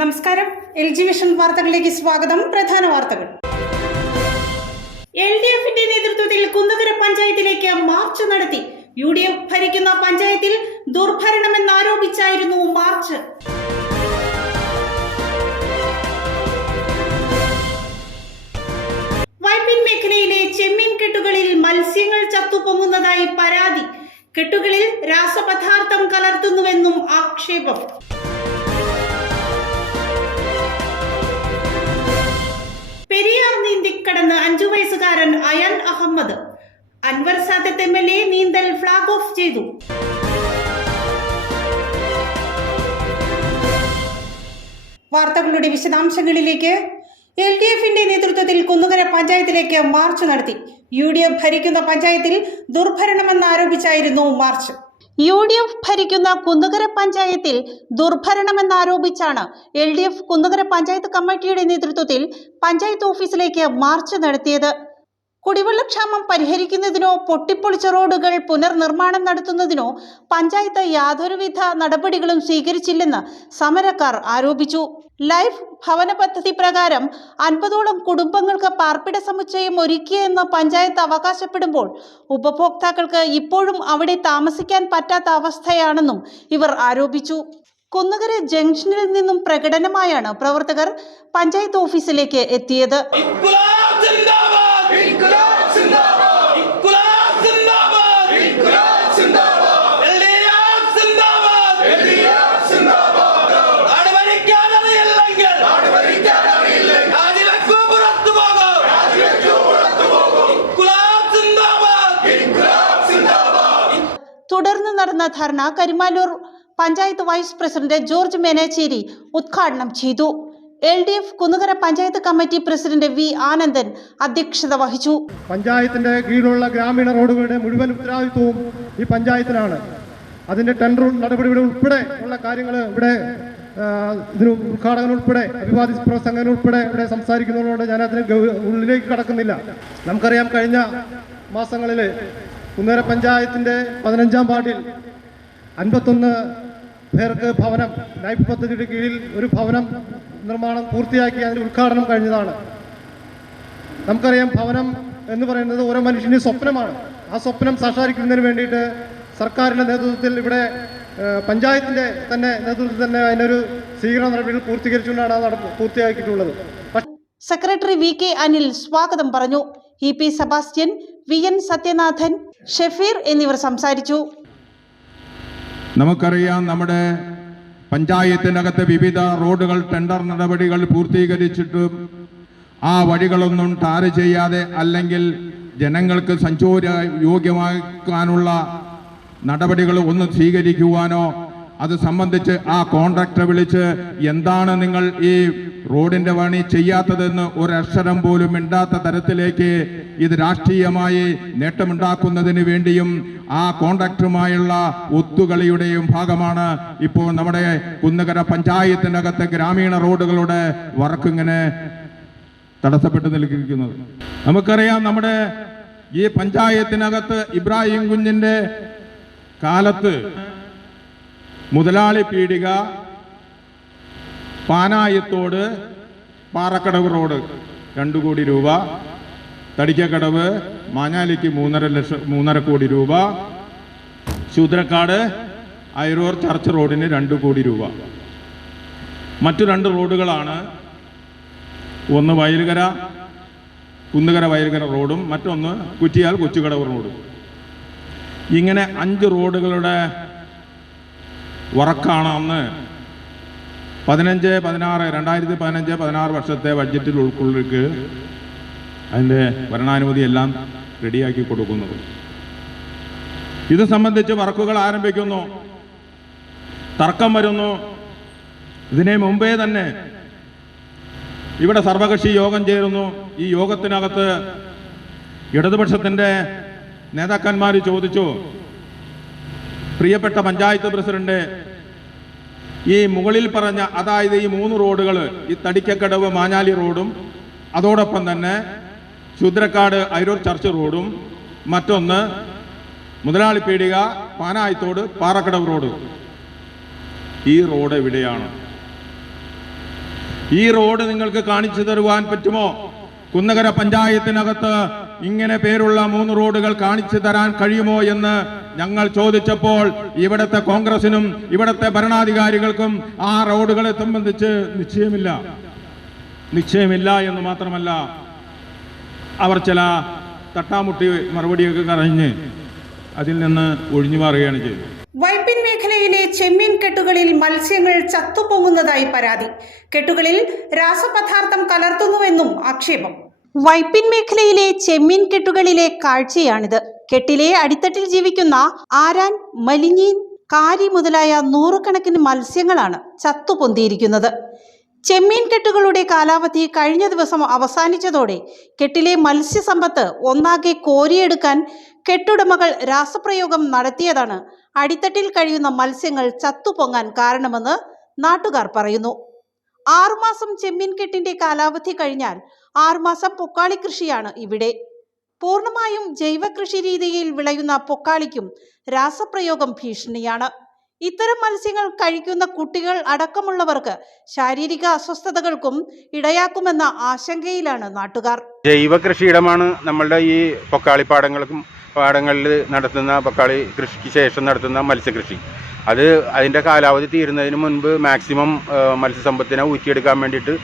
നമസ്കാരം. LG vision വാർത്തകളിലേക്ക് സ്വാഗതം. പ്രധാന വാർത്തകൾ. LDFന്റെ നേതൃത്വത്തിൽ കുന്നകര പഞ്ചായത്തിലേക്ക് മാർച്ച് നടത്തി. UDF ഭരിക്കുന്ന പഞ്ചായത്തിൽ ദുർഭരണമെന്നാരോപിച്ചായിരുന്നു മാർച്ച്. വൈപ്പിൻ മേഖലയിലെ ചെമ്മീൻ കെട്ടുകളിൽ മത്സ്യങ്ങൾ ചത്തുപൊങ്ങുന്നതായി പരാതി. കെട്ടുകളിൽ രാസപദാർത്ഥം കലർത്തുന്നുവെന്നും ആക്ഷേപം. പെരിയാർ നീന്തിക്കടന്ന് 5 വയസ്സുകാരൻ അയാൻ അഹമ്മദ്. അൻവർ സാദത്ത് MLA നീന്തൽ ഫ്ലാഗ് ഓഫ് ചെയ്തു. വാർത്തകളുടെ വിശദാംശങ്ങളിലേക്ക്. LDFന്റെ നേതൃത്വത്തിൽ കുന്നകര പഞ്ചായത്തിലേക്ക് മാർച്ച് നടത്തി. UDF ഭരിക്കുന്ന പഞ്ചായത്തിൽ ദുർഭരണമെന്നാരോപിച്ചായിരുന്നു മാർച്ച്. UDF ഭരിക്കുന്ന കുന്നകര പഞ്ചായത്തിൽ ദുർഭരണമെന്നാരോപിച്ചാണ് LDF കുന്നകര പഞ്ചായത്ത് കമ്മിറ്റിയുടെ നേതൃത്വത്തിൽ പഞ്ചായത്ത് ഓഫീസിലേക്ക് മാർച്ച് നടത്തിയത്. കുടിവെള്ളക്ഷാമം പരിഹരിക്കുന്നതിനോ പൊട്ടിപ്പൊളിച്ച റോഡുകൾ പുനർനിർമ്മാണം നടത്തുന്നതിനോ പഞ്ചായത്ത് യാതൊരുവിധ നടപടികളും സ്വീകരിച്ചില്ലെന്ന് സമരക്കാർ ആരോപിച്ചു. ലൈഫ് ഭവന പദ്ധതി പ്രകാരം 50ഓളം കുടുംബങ്ങൾക്ക് പാർപ്പിട സമുച്ചയം ഒരുക്കിയെന്ന് പഞ്ചായത്ത് അവകാശപ്പെടുമ്പോൾ ഉപഭോക്താക്കൾക്ക് ഇപ്പോഴും അവിടെ താമസിക്കാൻ പറ്റാത്ത അവസ്ഥയാണെന്നും ഇവർ ആരോപിച്ചു. കുന്നകര ജംഗ്ഷനിൽ നിന്നും പ്രകടനമായാണ് പ്രവർത്തകർ പഞ്ചായത്ത് ഓഫീസിലേക്ക് എത്തിയത്. തുടർന്ന് നടന്ന dharna Karimaloor panchayat vice president George Menachery ഉദ്ഘാടനം ചെയ്തു. LDF Kunnukara panchayat committee president V Anandan അധ്യക്ഷത വഹിച്ചു. പഞ്ചായത്തിന്റെ കീഴിലുള്ള ഗ്രാമീണ റോഡുകളുടെ മുഴുവൻ ഉത്തരവാദിത്വവും ഈ പഞ്ചായത്തിനാണ്. അതിന്റെ ടെൻഡർ നടപടികൾ ഉൾപ്പെടെ ഉള്ള കാര്യങ്ങൾ ഇവിടെ ഇതിന് ഉദ്ഘാടകൻ ഉൾപ്പെടെ അഭിവാദി പ്രസംഗൻ ഉൾപ്പെടെ ഇവിടെ സംസാരിക്കുന്നതുകൊണ്ട് ഞാൻ അതിന് ഉള്ളിലേക്ക് കടക്കുന്നില്ല. നമുക്കറിയാം, കഴിഞ്ഞ മാസങ്ങളിൽ കുന്നകര പഞ്ചായത്തിന്റെ 15-ാം വാർഡിൽ 51 പേർക്ക് ഭവനം ലൈഫ് പദ്ധതിയുടെ കീഴിൽ ഒരു ഭവനം നിർമ്മാണം പൂർത്തിയാക്കി അതിന് ഉദ്ഘാടനം കഴിഞ്ഞതാണ്. നമുക്കറിയാം, ഭവനം എന്ന് പറയുന്നത് ഓരോ മനുഷ്യൻ്റെ സ്വപ്നമാണ്. ആ സ്വപ്നം സാക്ഷാത്കരിക്കുന്നതിന് വേണ്ടിയിട്ട് സർക്കാരിൻ്റെ നേതൃത്വത്തിൽ ഇവിടെ പഞ്ചായത്തിൻ്റെ തന്നെ നേതൃത്വത്തിൽ തന്നെ അതിനൊരു സ്വീകരണ നടപടികൾ പൂർത്തീകരിച്ചുകൊണ്ടാണ് അത് പൂർത്തിയാക്കിയിട്ടുള്ളത്. സെക്രട്ടറി VK അനിൽ സ്വാഗതം പറഞ്ഞു. EP Sebastian, VN Sathyanathan, Shefeer എന്നിവർ സംസാരിച്ചു. നമുക്കറിയാം, നമ്മുടെ പഞ്ചായത്തിനകത്ത് വിവിധ റോഡുകൾ ടെൻഡർ നടപടികൾ പൂർത്തീകരിച്ചിട്ടും ആ വഴികളൊന്നും ടാർ ചെയ്യാതെ അല്ലെങ്കിൽ ജനങ്ങൾക്ക് സഞ്ചാര യോഗ്യമാക്കാനുള്ള നടപടികൾ ഒന്നും സ്വീകരിക്കുവാനോ അത് സംബന്ധിച്ച് ആ കോൺട്രാക്ടറെ വിളിച്ച് എന്താണ് നിങ്ങൾ ഈ റോഡിന്റെ പണി ചെയ്യാത്തതെന്ന് ഒരക്ഷരം പോലും മിണ്ടാത്ത തരത്തിലേക്ക് ഇത് രാഷ്ട്രീയമായി നേട്ടമുണ്ടാക്കുന്നതിന് വേണ്ടിയും ആ കോൺട്രാക്ടറുമായുള്ള ഒത്തുകളിയുടെയും ഭാഗമാണ് ഇപ്പോൾ നമ്മുടെ കുന്നകര പഞ്ചായത്തിനകത്ത് ഗ്രാമീണ റോഡുകളുടെ വർക്കിങ്ങനെ തടസ്സപ്പെട്ടു നിൽക്കുന്നത്. നമുക്കറിയാം, നമ്മുടെ ഈ പഞ്ചായത്തിനകത്ത് ഇബ്രാഹിം കുഞ്ഞിന്റെ കാലത്ത് മുതലാളി പീടിക, പാനായത്തോട്, പാറക്കടവ് റോഡ് 2 കോടി രൂപ, തടിക്കക്കടവ് മാഞ്ഞാലിക്ക് 3.5 കോടി രൂപ, ശൂദ്രക്കാട് അയരൂർ ചർച്ച് റോഡിന് 2 കോടി രൂപ. മറ്റു 2 റോഡുകളാണ്. ഒന്ന് വയൽകര കുന്നുകര വയൽകര റോഡും മറ്റൊന്ന് കുറ്റിയാൽ കൊച്ചുകടവ് റോഡും. ഇങ്ങനെ 5 റോഡുകളുടെ വർക്കാണ് അന്ന് 2015-16 വർഷത്തെ ബഡ്ജറ്റിൽ ഉൾക്കൊള്ളിക്ക് അതിൻ്റെ ഭരണാനുമതി എല്ലാം റെഡിയാക്കി കൊടുക്കുന്നത്. ഇത് സംബന്ധിച്ച് വർക്കുകൾ ആരംഭിക്കുന്നു, തർക്കം വരുന്നു. ഇതിനെ മുമ്പേ തന്നെ ഇവിടെ സർവകക്ഷി യോഗം ചേരുന്നു. ഈ യോഗത്തിനകത്ത് ഇടതുപക്ഷത്തിൻ്റെ നേതാക്കന്മാർ ചോദിച്ചു, പ്രിയപ്പെട്ട പഞ്ചായത്ത് പ്രസിഡന്റ്, ഈ മുകളിൽ പറഞ്ഞ അതായത് ഈ 3 റോഡുകൾ, ഈ തടിക്കക്കടവ് മാഞ്ഞാലി റോഡും അതോടൊപ്പം തന്നെ ശൂദ്രക്കാട് അയരൂർ ചർച്ച് റോഡും മറ്റൊന്ന് മുതലാളി പീടിക പാനായത്തോട് പാറക്കടവ് റോഡ്, ഈ റോഡ് എവിടെയാണ്? ഈ റോഡ് നിങ്ങൾക്ക് കാണിച്ചു തരുവാൻ പറ്റുമോ? കുന്നകര പഞ്ചായത്തിനകത്ത് ഇങ്ങനെ പേരുള്ള 3 റോഡുകൾ കാണിച്ചു തരാൻ കഴിയുമോ എന്ന് ഞങ്ങൾ ചോദിച്ചപ്പോൾ ഇവിടുത്തെ കോൺഗ്രസിനും ഇവിടുത്തെ ഭരണാധികാരികൾക്കും ആ റോഡുകളെ സംബന്ധിച്ച് നിശ്ചയമില്ല എന്ന് മാത്രമല്ല, അവർ ചില തട്ടാമുട്ടി മറുപടിയൊക്കെ കഴിഞ്ഞ് അതിൽ നിന്ന് ഒഴിഞ്ഞു മാറുകയാണ് ചെയ്തത്. വൈപ്പിൻ മേഖലയിലെ ചെമ്മീൻ കെട്ടുകളിൽ മത്സ്യങ്ങൾ ചത്തുപൊങ്ങുന്നതായി പരാതി. കെട്ടുകളിൽ രാസപദാർത്ഥം കലർത്തുന്നുവെന്നും ആക്ഷേപം. വൈപ്പിൻ മേഖലയിലെ ചെമ്മീൻ കെട്ടുകളിലെ കാഴ്ചയാണിത്. കെട്ടിലെ അടിത്തട്ടിൽ ജീവിക്കുന്ന ആരാൻ, മലിഞ്ഞീൻ, കാരി മുതലായ 100 കണക്കിന് മത്സ്യങ്ങളാണ് ചത്തുപൊന്തിയിരിക്കുന്നത്. ചെമ്മീൻ കെട്ടുകളുടെ കാലാവധി കഴിഞ്ഞ ദിവസം അവസാനിച്ചതോടെ കെട്ടിലെ മത്സ്യസമ്പത്ത് ഒന്നാകെ കോരിയെടുക്കാൻ കെട്ടുടമകൾ രാസപ്രയോഗം നടത്തിയതാണ് അടിത്തട്ടിൽ കഴിയുന്ന മത്സ്യങ്ങൾ ചത്തുപൊങ്ങാൻ കാരണമെന്ന് നാട്ടുകാർ പറയുന്നു. 6 മാസം ചെമ്മീൻ കെട്ടിന്റെ കാലാവധി കഴിഞ്ഞാൽ 6 മാസം പൊക്കാളി കൃഷിയാണ് ഇവിടെ. പൂർണ്ണമായും ജൈവ കൃഷി രീതിയിൽ വിളയുന്ന പൊക്കാളിക്കും രാസപ്രയോഗം ഭീഷണിയാണ്. ഇത്തരം മത്സ്യങ്ങൾ കഴിക്കുന്ന കുട്ടികൾ അടക്കമുള്ളവർക്ക് ശാരീരിക അസ്വസ്ഥതകൾക്കും ഇടയാക്കുമെന്ന ആശങ്കയിലാണ് നാട്ടുകാർ. ജൈവ കൃഷിയിടമാണ് നമ്മളുടെ ഈ പൊക്കാളി പാടങ്ങളിൽ നടത്തുന്ന പൊക്കാളി കൃഷിക്ക് ശേഷം നടത്തുന്ന മത്സ്യകൃഷി. അതിൻ്റെ കാലാവധി തീരുന്നതിന് മുൻപ് മാക്സിമം മത്സ്യസമ്പത്തിനെ ഊറ്റിയെടുക്കാൻ വേണ്ടിയിട്ട്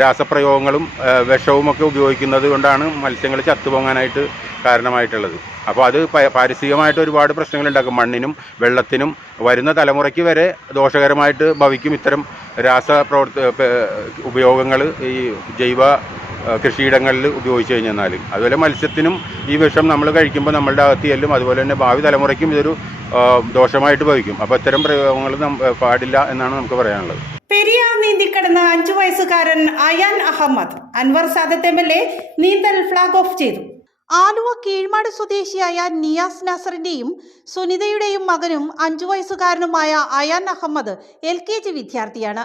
രാസപ്രയോഗങ്ങളും വിഷവുമൊക്കെ ഉപയോഗിക്കുന്നത് കൊണ്ടാണ് മത്സ്യങ്ങൾ ചത്തുപോകാനായിട്ട് കാരണമായിട്ടുള്ളത്. അപ്പോൾ അത് പാരിസ്ഥിതികമായിട്ട് ഒരുപാട് പ്രശ്നങ്ങൾ ഉണ്ടാക്കും. മണ്ണിനും വെള്ളത്തിനും വരുന്ന തലമുറയ്ക്ക് വരെ ദോഷകരമായിട്ട് ഭവിക്കും ഇത്തരം ഉപയോഗങ്ങൾ ഈ ജൈവ കൃഷിയിടങ്ങളിൽ ഉപയോഗിച്ച് കഴിഞ്ഞാൽ. അതുപോലെ മത്സ്യത്തിനും ഈ വിഷം നമ്മൾ കഴിക്കുമ്പോൾ നമ്മളുടെ അകത്ത് ചെല്ലും. അതുപോലെ തന്നെ ഭാവി തലമുറയ്ക്കും ഇതൊരു ദോഷമായിട്ട് ഭവിക്കും. അപ്പോൾ ഇത്തരം പ്രയോഗങ്ങൾ പാടില്ല എന്നാണ് നമുക്ക് പറയാനുള്ളത്. പെരിയാർ നീന്തിക്കടന്ന 5 വയസ്സുകാരൻ അയാൻ അഹമ്മദ് അൻവർ സാദത്ത് MLA നീന്തൽ ഫ്ലാഗ് ഓഫ് ചെയ്തു. ആലുവ കീഴ്മാട് സ്വദേശിയായ നിയാസ് നാസറിന്റെയും സുനിതയുടെയും മകനും 5 വയസ്സുകാരനുമായ അയാൻ അഹമ്മദ് LKG വിദ്യാർത്ഥിയാണ്.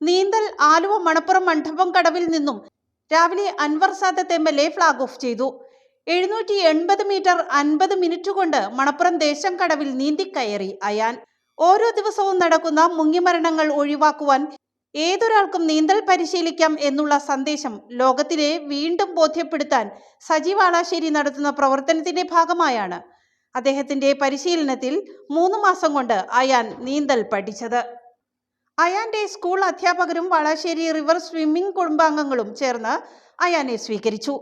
നീന്തൽ ആലുവ മണപ്പുറം മണ്ഡപം കടവിൽ നിന്നും രാവിലെ Anwar Sadath MLA flag off ചെയ്തു. 780 മീറ്റർ 50 മിനിറ്റ് കൊണ്ട് മണപ്പുറം ദേശം കടവിൽ നീന്തിക്കയറി അയാൻ. ഓരോ ദിവസവും നടക്കുന്ന മുങ്ങിമരണങ്ങൾ ഒഴിവാക്കുവാൻ ഏതൊരാൾക്കും നീന്തൽ പരിശീലിക്കാം എന്നുള്ള സന്ദേശം ലോകത്തിനെ വീണ്ടും ബോധ്യപ്പെടുത്താൻ സജി വാളാശ്ശേരി നടത്തുന്ന പ്രവർത്തനത്തിന്റെ ഭാഗമായാണ് അദ്ദേഹത്തിന്റെ പരിശീലനത്തിൽ 3 മാസം കൊണ്ട് അയാൻ നീന്തൽ പഠിച്ചത്. അയാന്റെ സ്കൂൾ അധ്യാപകരും വാളാശ്ശേരി റിവർ സ്വിമ്മിംഗ് കുടുംബാംഗങ്ങളും ചേർന്ന് അയാനെ സ്വീകരിച്ചു.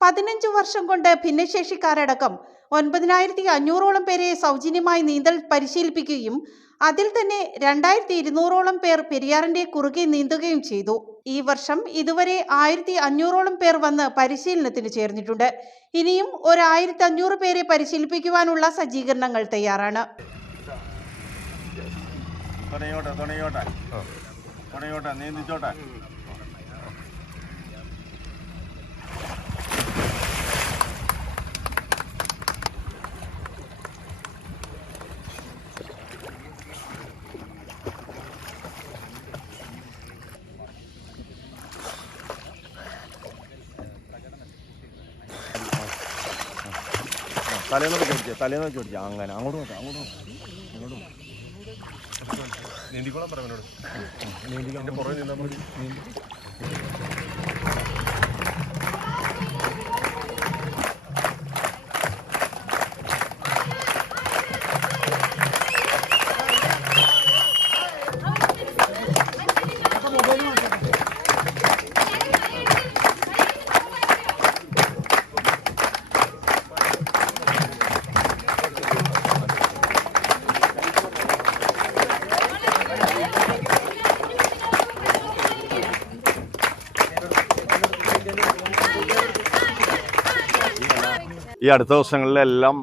15 വർഷം കൊണ്ട് ഭിന്നശേഷിക്കാരടക്കം 9500ഓളം പേരെ സൗജന്യമായി നീന്തൽ പരിശീലിപ്പിക്കുകയും അതിൽ തന്നെ 2200ഓളം പേർ പെരിയാറിന്റെ കുറുകെ നീന്തുകയും ചെയ്തു. ഈ വർഷം ഇതുവരെ 1500ഓളം പേർ വന്ന് പരിശീലനത്തിന് ചേർന്നിട്ടുണ്ട്. ഇനിയും 1500 പേരെ പരിശീലിപ്പിക്കുവാനുള്ള സജ്ജീകരണങ്ങൾ തയ്യാറാണ്. തലേന്ന് ചോദിച്ചാൽ അങ്ങനെ അങ്ങോട്ടും നീന്തിക്കോളാം പറഞ്ഞോട് നീന്തിക്കാൻ പുറകെ നിന്നാൽ മതി. ഈ അടുത്ത ദിവസങ്ങളിലെല്ലാം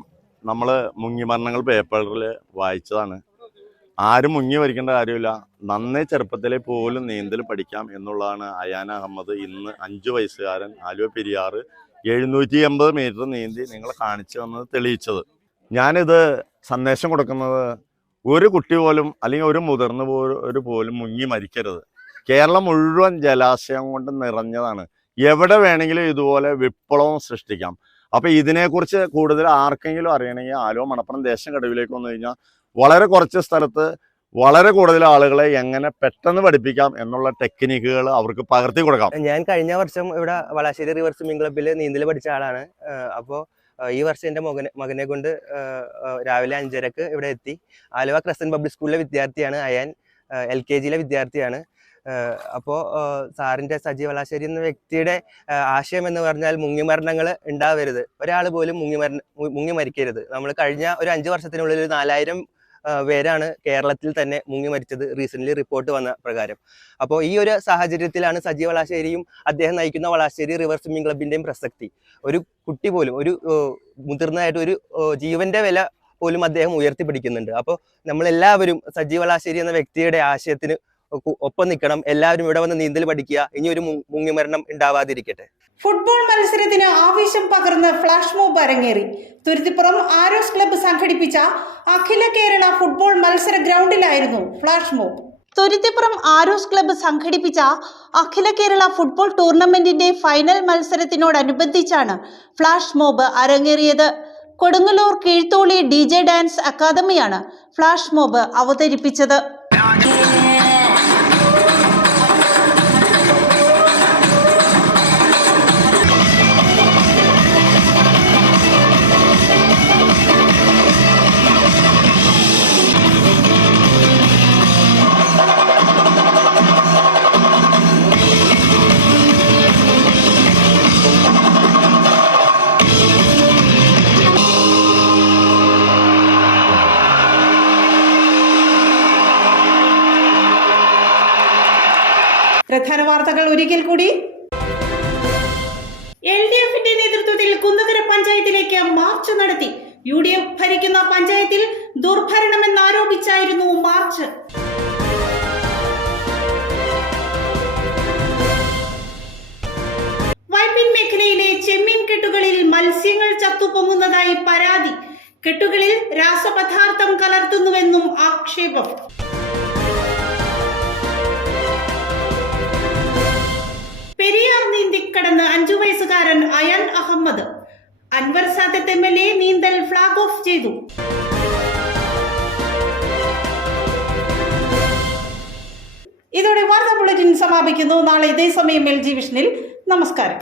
നമ്മൾ മുങ്ങിമരണങ്ങൾ പേപ്പറിൽ വായിച്ചതാണ്. ആരും മുങ്ങി മരിക്കേണ്ട കാര്യമില്ല. നന്നേ ചെറുപ്പത്തിലെ പോലും നീന്തൽ പഠിക്കാം എന്നുള്ളതാണ് അയാൻ അഹമ്മദ് ഇന്ന് 5 വയസ്സുകാരൻ ആലുവ പെരിയാറ് 780 മീറ്റർ നീന്തി നിങ്ങളെ കാണിച്ചു തന്നത് തെളിയിച്ചത്. ഞാനിത് സന്ദേശം കൊടുക്കുന്നത് ഒരു കുട്ടി പോലും അല്ലെങ്കിൽ ഒരു മുതിർന്ന പോലും മുങ്ങി മരിക്കരുത്. കേരളം മുഴുവൻ ജലാശയം കൊണ്ട് നിറഞ്ഞതാണ്. എവിടെ വേണമെങ്കിലും ഇതുപോലെ വിപ്ലവം സൃഷ്ടിക്കാം. അപ്പോൾ ഇതിനെക്കുറിച്ച് കൂടുതൽ ആർക്കെങ്കിലും അറിയണമെങ്കിൽ ആലുവ മണപ്പുറം ദേശം കടവിലേക്ക് വന്നു കഴിഞ്ഞാൽ വളരെ കുറച്ച് സ്ഥലത്ത് വളരെ കൂടുതൽ ആളുകളെ എങ്ങനെ പെട്ടെന്ന് പഠിപ്പിക്കാം എന്നുള്ള ടെക്നിക്കുകൾ അവർക്ക് പകർത്തി കൊടുക്കാം. ഞാൻ കഴിഞ്ഞ വർഷം ഇവിടെ വളാശ്ശേരി റിവർ സ്വിമ്മിംഗ് ക്ലബ്ബിൽ നീന്തൽ പഠിച്ച ആളാണ്. അപ്പോൾ ഈ വർഷം എൻ്റെ മകനെ കൊണ്ട് രാവിലെ 5:30 ഇവിടെ എത്തി. ആലുവ ക്രസന്റ് പബ്ലിക് സ്കൂളിലെ വിദ്യാർത്ഥിയാണ് അയാൻ, LKGയിലെ വിദ്യാർത്ഥിയാണ്. അപ്പോൾ സാറിൻ്റെ സജി വളാശ്ശേരി എന്ന വ്യക്തിയുടെ ആശയം എന്ന് പറഞ്ഞാൽ മുങ്ങിമരണങ്ങൾ ഉണ്ടാവരുത്, ഒരാൾ പോലും മുങ്ങി മരിക്കരുത്. നമ്മൾ കഴിഞ്ഞ ഒരു 5 വർഷത്തിനുള്ളിൽ 4000 പേരാണ് കേരളത്തിൽ തന്നെ മുങ്ങി മരിച്ചത്, റീസെൻ്റ്ലി റിപ്പോർട്ട് വന്ന പ്രകാരം. അപ്പോൾ ഈ ഒരു സാഹചര്യത്തിലാണ് സജി വളാശ്ശേരിയും അദ്ദേഹം നയിക്കുന്ന വളാശ്ശേരി റിവർ സ്വിമ്മിംഗ് ക്ലബിൻ്റെയും പ്രസക്തി. ഒരു കുട്ടി പോലും, ഒരു മുതിർന്നതായിട്ട് ഒരു ജീവന്റെ വില പോലും അദ്ദേഹം ഉയർത്തിപ്പിടിക്കുന്നുണ്ട്. അപ്പോൾ നമ്മളെല്ലാവരും സജി വളാശ്ശേരി എന്ന വ്യക്തിയുടെ ആശയത്തിന് ഒപ്പം നിൽക്കണം. എല്ലാവരും ഇവിടെ വന്ന് നീന്തൽ പഠിക്കുക, ഇനിയൊരു മുങ്ങിമരണം ഉണ്ടാവാതിരിക്കട്ടെ. ഫുട്ബോൾ മത്സരത്തിന് ആവേശം പകർന്ന് ഫ്ലാഷ് മോബ് അരങ്ങേറി. തുരുത്തിപ്പുറം ആരോസ് ക്ലബ്ബ് സംഘടിപ്പിച്ച അഖില കേരള ഫുട്ബോൾ മത്സര ഗ്രൗണ്ടിലായിരുന്നു flash mob. Thuruthipuram arrows club സംഘടിപ്പിച്ച അഖില കേരള ഫുട്ബോൾ ടൂർണമെന്റിന്റെ ഫൈനൽ മത്സരത്തിനോടനുബന്ധിച്ചാണ് ഫ്ലാഷ് മോബ് അരങ്ങേറിയത്. കൊടുങ്ങല്ലൂർ കീഴ്ത്തോളി DJ ഡാൻസ് അക്കാദമിയാണ് ഫ്ലാഷ് മോബ് അവതരിപ്പിച്ചത്. പ്രധാന വാർത്തകൾ ഒരിക്കൽ കൂടി. LDFന്റെ നേതൃത്വത്തിൽ കുന്നുകര പഞ്ചായത്തിലേക്ക് മാർച്ച് നടത്തി. UDF ഭരിക്കുന്ന പഞ്ചായത്തിൽ ദുർഭരണമെന്നാരോപിച്ചായിരുന്നു മാർച്ച്. വൈപ്പിൻ മേഖലയിലെ ചെമ്മീൻ കെട്ടുകളിൽ മത്സ്യങ്ങൾ ചത്തുപൊങ്ങുന്നതായി പരാതി. കെട്ടുകളിൽ രാസപദാർത്ഥം കലർത്തുന്നുവെന്നും ആക്ഷേപം. പെരിയാർ നീന്തിക്കടന്ന് 5 വയസ്സുകാരൻ അയാൻ അഹമ്മദ്. അൻവർ സാദത്ത് MLA നീന്തൽ ഫ്ലാഗ് ഓഫ് ചെയ്തു. ഇതോടെ വാർത്താ ബുള്ളറ്റിൻ സമാപിക്കുന്നു. നാളെ ഇതേ സമയം LG വിഷനിൽ. നമസ്കാരം.